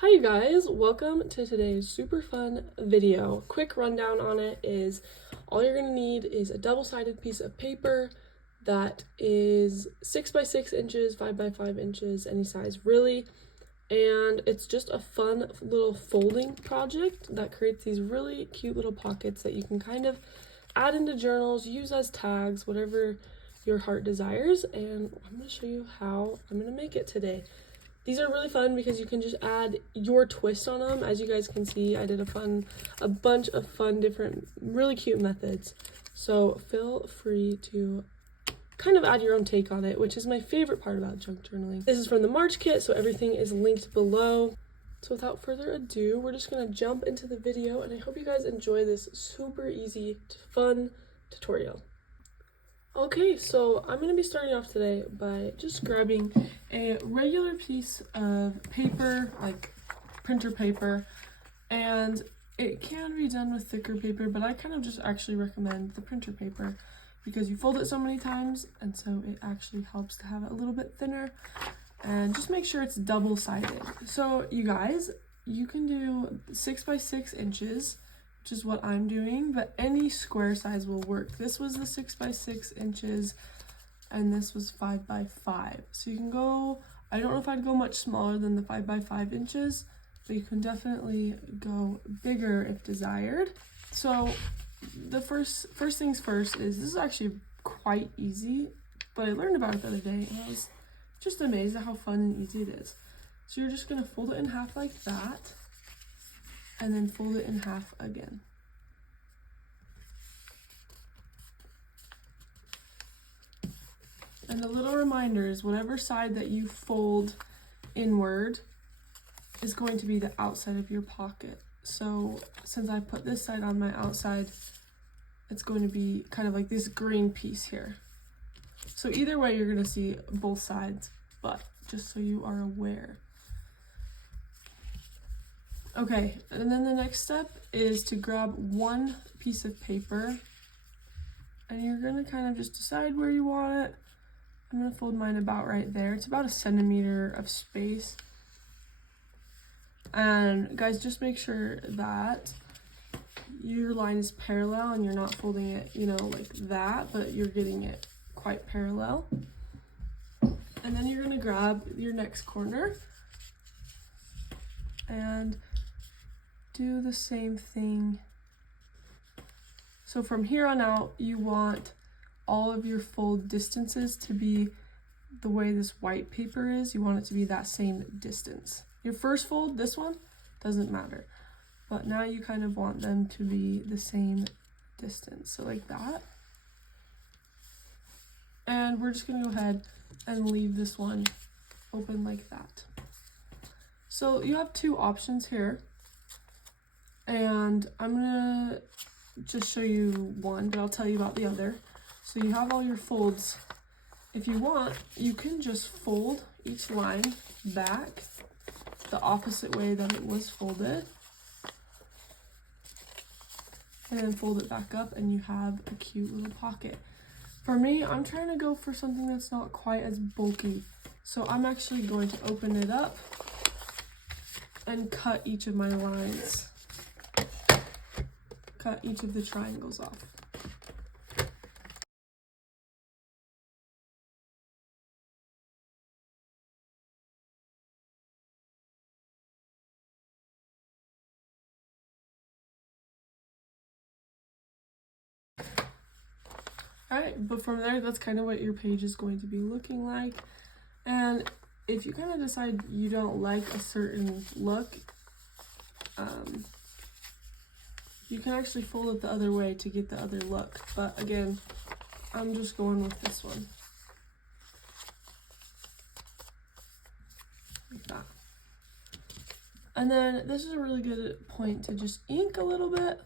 Hi you guys, welcome to today's super fun video. Quick rundown on it is all you're gonna need is a double-sided piece of paper that is 6 by 6 inches, 5 by 5 inches, any size really. And it's just a fun little folding project that creates these really cute little pockets that you can kind of add into journals, use as tags, whatever your heart desires. And I'm gonna show you how I'm gonna make it today. These are really fun because you can just add your twist on them. As you guys can see, I did a bunch of fun, different, really cute methods. So feel free to kind of add your own take on it, which is my favorite part about junk journaling. This is from the March kit, so everything is linked below. So without further ado, we're just gonna jump into the video, and I hope you guys enjoy this super easy, fun tutorial. Okay, so I'm going to be starting off today by just grabbing a regular piece of paper, like printer paper, and it can be done with thicker paper, but I kind of just actually recommend the printer paper because you fold it so many times, and so it actually helps to have it a little bit thinner, and just make sure it's double-sided. So you guys, you can do 6 by 6 inches, which is what I'm doing, but any square size will work. This was the 6 by 6 inches, and this was 5 by 5. So you can go, I don't know if I'd go much smaller than the 5 by 5 inches, but you can definitely go bigger if desired. So the first things first is, this is actually quite easy, but I learned about it the other day, and I was just amazed at how fun and easy it is. So you're just gonna fold it in half like that, and then fold it in half again. And the little reminder is whatever side that you fold inward is going to be the outside of your pocket. So since I put this side on my outside, it's going to be kind of like this green piece here. So either way, you're gonna see both sides, but just so you are aware. Okay, and then the next step is to grab one piece of paper, and you're gonna kind of just decide where you want it. I'm gonna fold mine about right there. It's about 1 centimeter of space. And guys, just make sure that your line is parallel and you're not folding it, you know, like that, but you're getting it quite parallel. And then you're gonna grab your next corner and do the same thing. So from here on out, you want all of your fold distances to be the way this white paper is. You want it to be that same distance. Your first fold, this one, doesn't matter. But now you kind of want them to be the same distance. So like that. And we're just gonna go ahead and leave this one open like that. So you have two options here. And I'm gonna just show you one, but I'll tell you about the other. So you have all your folds. If you want, you can just fold each line back the opposite way that it was folded. And then fold it back up and you have a cute little pocket. For me, I'm trying to go for something that's not quite as bulky. So I'm actually going to open it up and cut each of my lines. Cut each of the triangles off. Alright, but from there, that's kind of what your page is going to be looking like. And if you kind of decide you don't like a certain look, you can actually fold it the other way to get the other look. But again, I'm just going with this one. Like that. And then this is a really good point to just ink a little bit.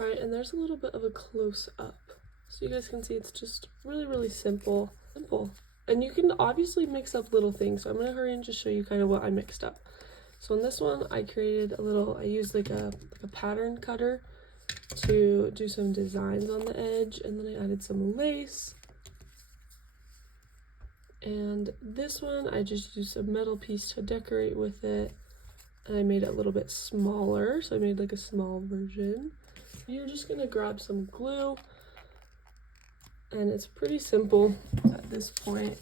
Alright, and there's a little bit of a close-up. So you guys can see it's just really simple. And you can obviously mix up little things. So I'm going to hurry and just show you kind of what I mixed up. So in this one, I used like a pattern cutter to do some designs on the edge, and then I added some lace. And this one, I just used a metal piece to decorate with it, and I made it a little bit smaller, so I made like a small version. You're just gonna grab some glue, and it's pretty simple at this point.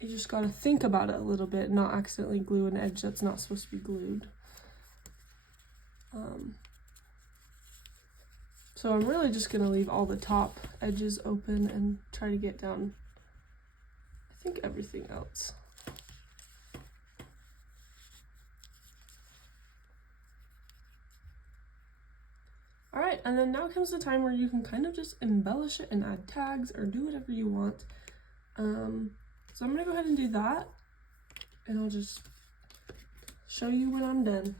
You just gotta think about it a little bit, not accidentally glue an edge that's not supposed to be glued. So I'm really just gonna leave all the top edges open and try to get down, I think, everything else. All right, and then now comes the time where you can kind of just embellish it and add tags or do whatever you want. So I'm gonna go ahead and do that, and I'll just show you when I'm done.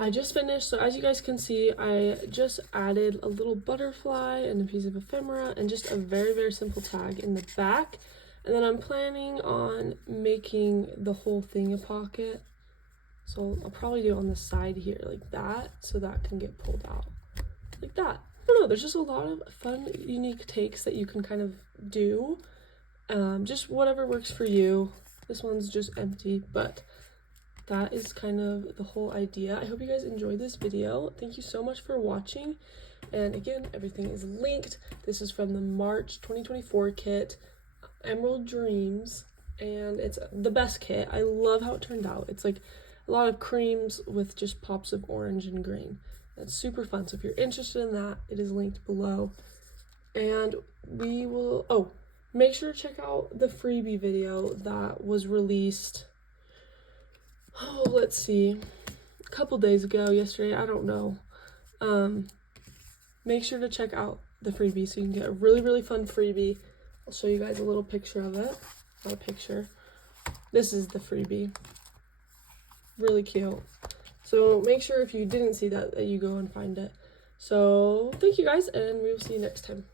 I just finished, so as you guys can see, I just added a little butterfly and a piece of ephemera and just a very, very simple tag in the back. And then I'm planning on making the whole thing a pocket. So I'll probably do it on the side here like that, so that can get pulled out like that. I don't know, there's just a lot of fun, unique takes that you can kind of do. Just whatever works for you. This one's just empty, but that is kind of the whole idea. I hope you guys enjoyed this video. Thank you so much for watching. And again, everything is linked. This is from the March 2024 kit, Emerald Dreams, and it's the best kit. I love how it turned out. It's like a lot of creams with just pops of orange and green. It's super fun. So if you're interested in that, it is linked below. And we will, make sure to check out the freebie video that was released, let's see, a couple days ago, yesterday, I don't know. Make sure to check out the freebie so you can get a really, really fun freebie. I'll show you guys a little picture of it. Not a picture. This is the freebie. Really cute. So make sure if you didn't see that, that you go and find it. So thank you guys, and we will see you next time.